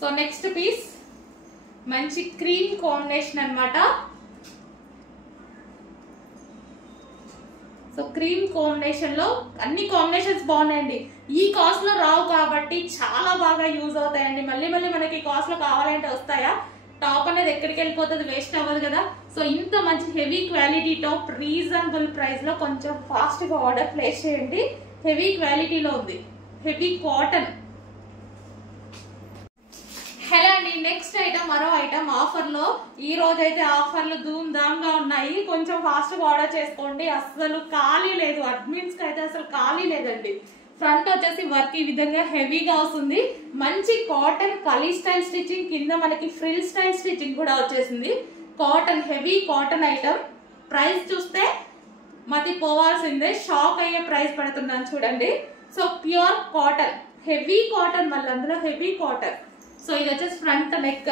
So next piece మంచి cream combination అన్నమాట. So cream combination లో అన్ని కాంబినేషన్స్ బాగున్నాయండి. ఈ కాస్ట్ లో రావు కాబట్టి చాలా బాగా యూజ్ అవుతాయండి. మళ్ళీ మనకి ఈ కాస్ట్ లో కావాలంటే వస్తాయా? టాప్ అనేది ఎక్కడికి వెళ్ళిపోతుంది, వేస్ట్ అవ్వదు కదా. సో ఇంత మంచి heavy quality top reasonable price లో కొంచెం ఫాస్ట్ గా ఆర్డర్ ప్లేస్ చేయండి. హెవీ క్వాలిటీలో ఉంది, హెవీ కాటన్. హలో అండి, నెక్స్ట్ ఐటమ్ మరో ఐటమ్ ఆఫర్ లో. ఈ రోజు అయితే ఆఫర్లు ధూమ్ ధామ్ గా ఉన్నాయి. కొంచెం ఫాస్ట్ గా ఆర్డర్ చేసుకోండి. అసలు ఖాళీ లేదు, అడ్మిన్స్ కి అయితే అసలు ఖాళీ లేదండి. ఫ్రంట్ వచ్చేసి వర్క్ ఈ విధంగా హెవీగా వస్తుంది. మంచి కాటన్ కలీ స్టైల్ స్టిచ్చింగ్, కింద మనకి ఫ్రిల్ స్టైల్ స్టిచ్చింగ్ కూడా వచ్చేసింది. Cotton, heavy cotton item. Price చూస్తే మతి పోవాల్సిందే, షాక్ అయ్యే ప్రైస్ పెడుతున్నాను చూడండి. So pure cotton, heavy cotton, మళ్ళీ అందులో హెవీ కాటన్. సో ఇది వచ్చేసి ఫ్రంట్ నెక్,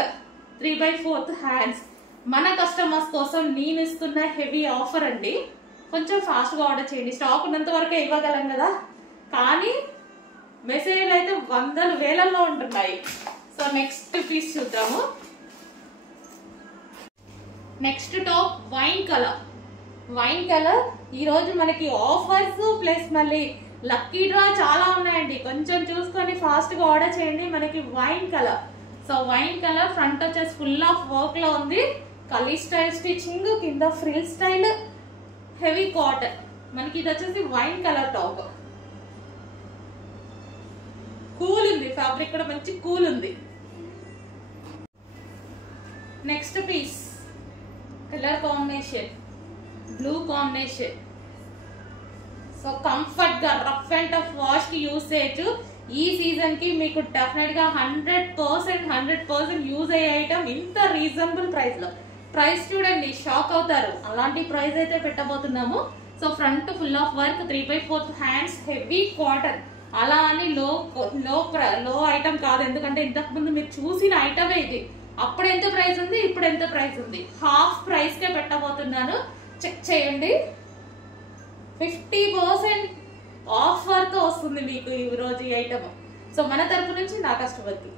3/4 హ్యాండ్స్. మన కస్టమర్స్ కోసం నేను ఇస్తున్న హెవీ ఆఫర్ అండి. కొంచెం ఫాస్ట్ గా ఆర్డర్ చేయండి. స్టాక్ ఉన్నంత వరకే ఇవ్వగలం కదా, కానీ మెసేజ్లు అయితే వందలు వేలల్లో ఉంటున్నాయి. సో నెక్స్ట్ పీస్ చూద్దాము. Next top wine colour. Wine colour ఈరోజు మనకి ఆఫర్స్ ప్లస్ మళ్ళీ లక్కీ డ్రా చాలా ఉన్నాయండి. కొంచెం చూసుకొని ఫాస్ట్ గా ఆర్డర్ చేయండి. మనకి wine colour. So wine colour front వచ్చేసి ఫుల్ ఆఫ్ వర్క్ లో ఉంది. కలీ స్టైల్ స్టిచ్చింగ్, కింద ఫ్రిల్ స్టైల్, హెవీ కాటన్. మనకి ఇది వచ్చేసి వైన్ కలర్ టాప్. కూల్ ఉంది, ఫ్యాబ్రిక్ కూడా మంచి కూల్ ఉంది. Next piece colour combination blue combination. So comfort గా రఫ్ అండ్ టఫ్ వాష్ కి యూజ్ చేయొచ్చు. ఈ సీజన్ కి మీకు డెఫినెట్ గా 100% యూజ్ అయ్యే ఐటమ్ ఇంత రీజనబుల్ ప్రైస్ లో. ప్రైస్ చూడండి, షాక్ అవుతారు. అలాంటి ప్రైస్ అయితే పెట్టబోతున్నాము. So front full of work, 3/4 hands, heavy cotton. అలా అని లో ఐటమ్ కాదు, ఎందుకంటే ఇంతకు ముందు మీరు చూసిన ఐటమే ఇది. అప్పుడు ఎంత ప్రైస్ ఉంది, ఇప్పుడు ఎంత ప్రైస్ ఉంది, హాఫ్ ప్రైస్ కే పెట్టబోతున్నాను. చెక్ చేయండి. 50% ఆఫర్ తో వస్తుంది మీకు ఈ రోజు ఈ ఐటమ్. సో మన తరపు నుంచి నా కస్టమర్కి